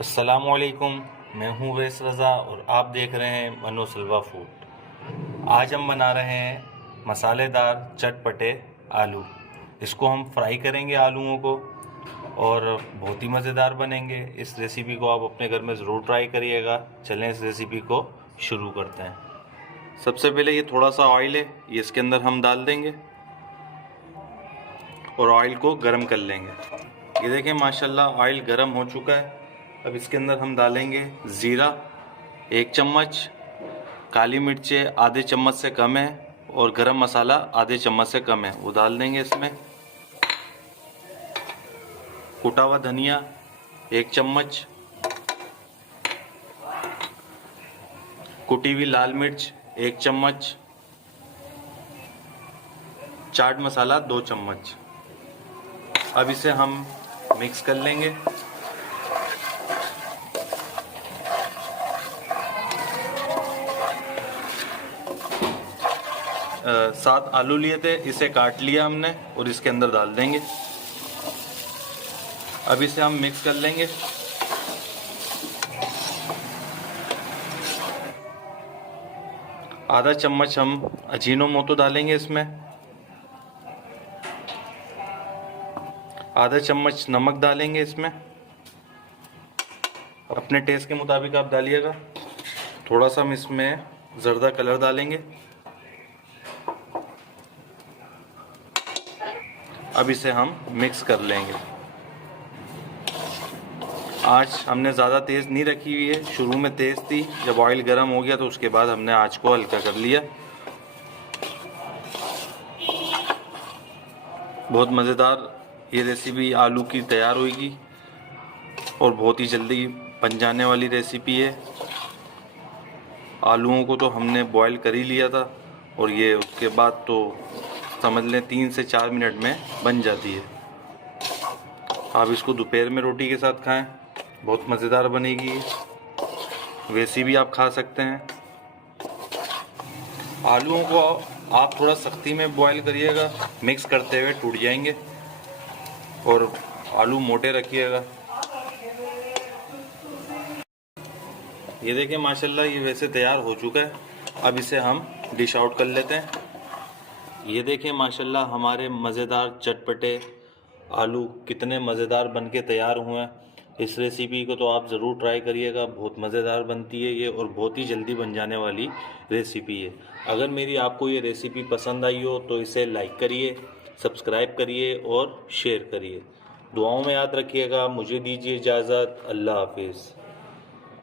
अस्सलामुअलैकुम, मैं हूँ वैस रज़ा और आप देख रहे हैं मनो सलवा फूड। आज हम बना रहे हैं मसालेदार चटपटे आलू। इसको हम फ्राई करेंगे आलूओं को और बहुत ही मज़ेदार बनेंगे। इस रेसिपी को आप अपने घर में ज़रूर ट्राई करिएगा। चलें इस रेसिपी को शुरू करते हैं। सबसे पहले ये थोड़ा सा ऑयल है, ये इसके अंदर हम डाल देंगे और ऑयल को गर्म कर लेंगे। ये देखें माशाल्लाह ऑयल गर्म हो चुका है। अब इसके अंदर हम डालेंगे ज़ीरा 1 चम्मच, काली मिर्चें आधे चम्मच से कम है और गरम मसाला आधे चम्मच से कम है, वो डाल देंगे इसमें। कुटा हुआ धनिया 1 चम्मच, कुटी हुई लाल मिर्च 1 चम्मच, चाट मसाला 2 चम्मच। अब इसे हम मिक्स कर लेंगे। सात आलू लिए थे, इसे काट लिया हमने और इसके अंदर डाल देंगे। अब इसे हम मिक्स कर लेंगे। आधा चम्मच हम अजीनोमोटो डालेंगे इसमें, आधा चम्मच नमक डालेंगे इसमें। अपने टेस्ट के मुताबिक आप डालिएगा। थोड़ा सा हम इसमें ज़र्दा कलर डालेंगे। अब इसे हम मिक्स कर लेंगे। आँच हमने ज़्यादा तेज़ नहीं रखी हुई है, शुरू में तेज़ थी, जब ऑयल गर्म हो गया तो उसके बाद हमने आँच को हल्का कर लिया। बहुत मज़ेदार ये रेसिपी आलू की तैयार होगी और बहुत ही जल्दी बन जाने वाली रेसिपी है। आलूओं को तो हमने बॉईल कर ही लिया था और ये उसके बाद तो समझ लें 3 से 4 मिनट में बन जाती है। आप इसको दोपहर में रोटी के साथ खाएं, बहुत मज़ेदार बनेगी। वैसे भी आप खा सकते हैं। आलूओं को आप थोड़ा सख्ती में बॉईल करिएगा, मिक्स करते हुए टूट जाएंगे, और आलू मोटे रखिएगा। ये देखिए माशाल्लाह ये वैसे तैयार हो चुका है। अब इसे हम डिश आउट कर लेते हैं। ये देखिए माशाल्लाह हमारे मज़ेदार चटपटे आलू कितने मज़ेदार बनके तैयार हुए हैं। इस रेसिपी को तो आप ज़रूर ट्राई करिएगा, बहुत मज़ेदार बनती है ये और बहुत ही जल्दी बन जाने वाली रेसिपी है। अगर मेरी आपको ये रेसिपी पसंद आई हो तो इसे लाइक करिए, सब्सक्राइब करिए और शेयर करिए। दुआओं में याद रखिएगा। मुझे दीजिए इजाज़त। अल्लाह हाफिज़।